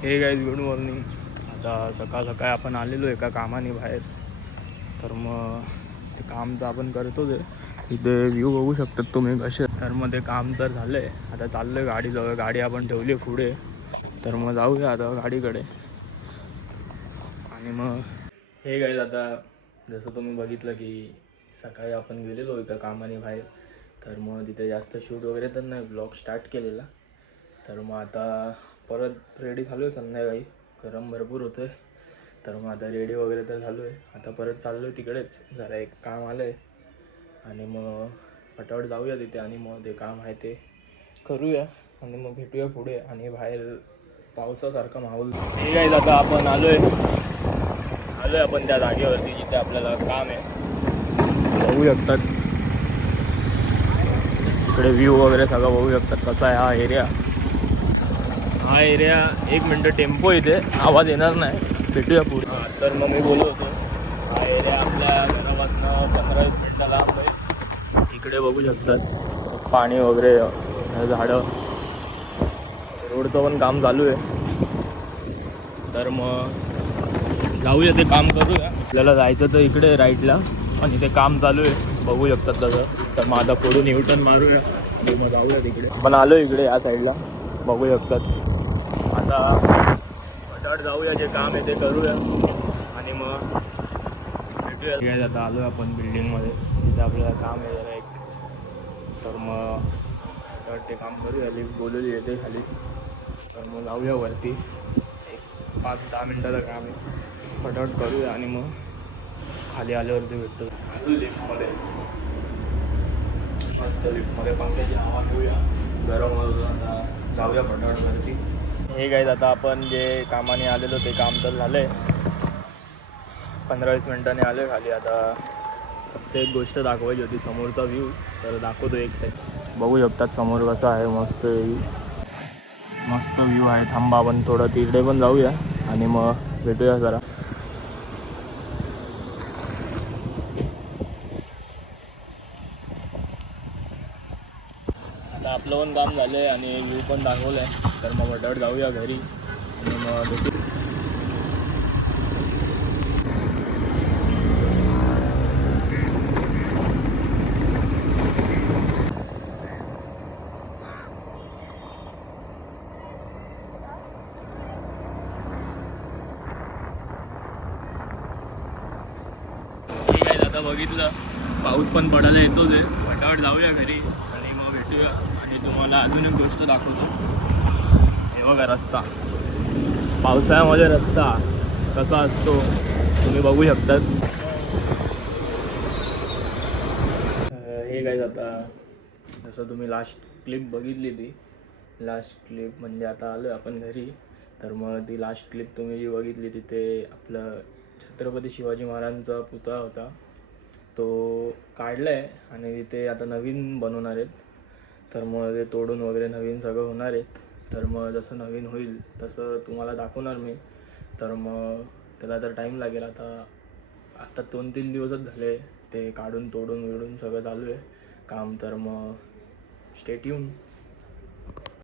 हे guys good morning. आता सकाळ सकाळी आपण आलेलो एका कामाने बाहेर. तर मग ते काम तर आपण करतोच आहे. इथे व्ह्यू बघू शकतात तुम्ही कसे. तर मग ते काम तर झालं आहे. आता चाललो आहे गाडीजवळ. गाडी आपण ठेवली आहे पुढे. तर मग जाऊया आता गाडीकडे. आणि मग हे गाईज आता जसं तुम्ही बघितलं की सकाळी आपण गेलेलो एका कामाने बाहेर. तर मग तिथे जास्त शूट वगैरे तर नाही, ब्लॉग स्टार्ट केलेला. तर मग आता परत रेडी झालो आहे संध्याकाळी. गरम भरपूर होतं आहे. तर मग आता रेडी वगैरे तर झालो आहे. आता परत चाललो आहे तिकडेच. जरा एक काम आलं आहे आणि मग फटाफट जाऊया तिथे आणि मग ते काम आहे ते करूया आणि मग भेटूया पुढे. आणि बाहेर पावसासारखा माहोल. हे काय आता आपण आलो आहे आपण त्या जागेवरती जिथे आपल्याला काम आहे. बघू शकतात इकडे व्ह्यू वगैरे सगळं बघू शकतात कसा आहे हा एरिया. हा एरिया 1 मिनटं टेम्पो इथे आवाज येणार नाही, भेटूया पुढे. तर मग मी बोलत होतो हा एरिया आपल्या घरापासून 15-20 मिनटं लांब आहे. इकडे बघू शकतात पाणी वगैरे, झाडं, रोडचं पण काम चालू आहे. तर मग जाऊया ते काम करूया. आपल्याला जायचं तर इकडे राईटला आणि ते काम चालू आहे बघू शकतात तसं. तर मग आता पुढून युटर्न मारूया आणि मग जाऊया तिकडे. आपण आलो इकडे या साईडला बघू शकतात. आता फटाफट जाऊया, जे काम आहे ते करूया आणि मग भेटूया. काय आता आलो आपण बिल्डिंगमध्ये जिथे आपल्याला काम आहे जरा एक. तर मग फटाफट ते काम करूया. लिफ्ट बोलवली येते खाली. तर मग जाऊया वरती. एक 5-10 मिनटाचं काम आहे, फटाफट करूया आणि मग खाली आल्यावरती भेटतो. आलो लिफ्टमध्ये. मस्त लिफ्टमध्ये पंख्याची हवा घेऊया. गरम होतं. आता जाऊया फटाफट वरती. हे गाईज आता आपण जे कामाने आलेलो ते काम तर झालं आहे. 15-20 मिनटाने आलो आहे खाली. आता फक्त एक गोष्ट दाखवायची होती, समोरचा व्ह्यू. तर दाखवतो एक साईड. बघू शकतात समोर कसं आहे, मस्त व्ह्यू. मस्त व्ह्यू आहे. थांबा आपण थोडं तिकडे पण जाऊया आणि मग भेटूया जरा. आता आपलं पण काम झालं आहे आणि व्ह्यू पण दाखवलं आहे. तर मग फटाफट जाऊया घरी आणि मग भेटू. ठीक आहे, आता बघितलं पाऊस पण पडायला येतोच आहे. फटाफट जाऊया घरी आणि मग भेटूया. आणि तुम्हाला अजून एक गोष्ट दाखवतो. हे बघा रस्ता. पावसाळ्यामध्ये रस्ता कसा असतो तुम्ही बघू शकतात. हे काय आता जसं तुम्ही लास्ट क्लिप बघितली, ती लास्ट क्लिप म्हणजे आता आलो आपण घरी. तर मग ती लास्ट क्लिप तुम्ही जी बघितली तिथे आपलं छत्रपती शिवाजी महाराजांचा पुतळा होता, तो काढला आहे आणि तिथे आता नवीन बनवणार आहेत. तर मग ते तोडून वगैरे नवीन सगळं होणार आहेत. तर मग जसं नवीन होईल तसं तुम्हाला दाखवणार मी. तर मग त्याला तर टाईम लागेल. आता 2-3 दिवसच झाले ते काढून तोडून सगळं चालू आहे काम. तर मग स्टे ट्यून.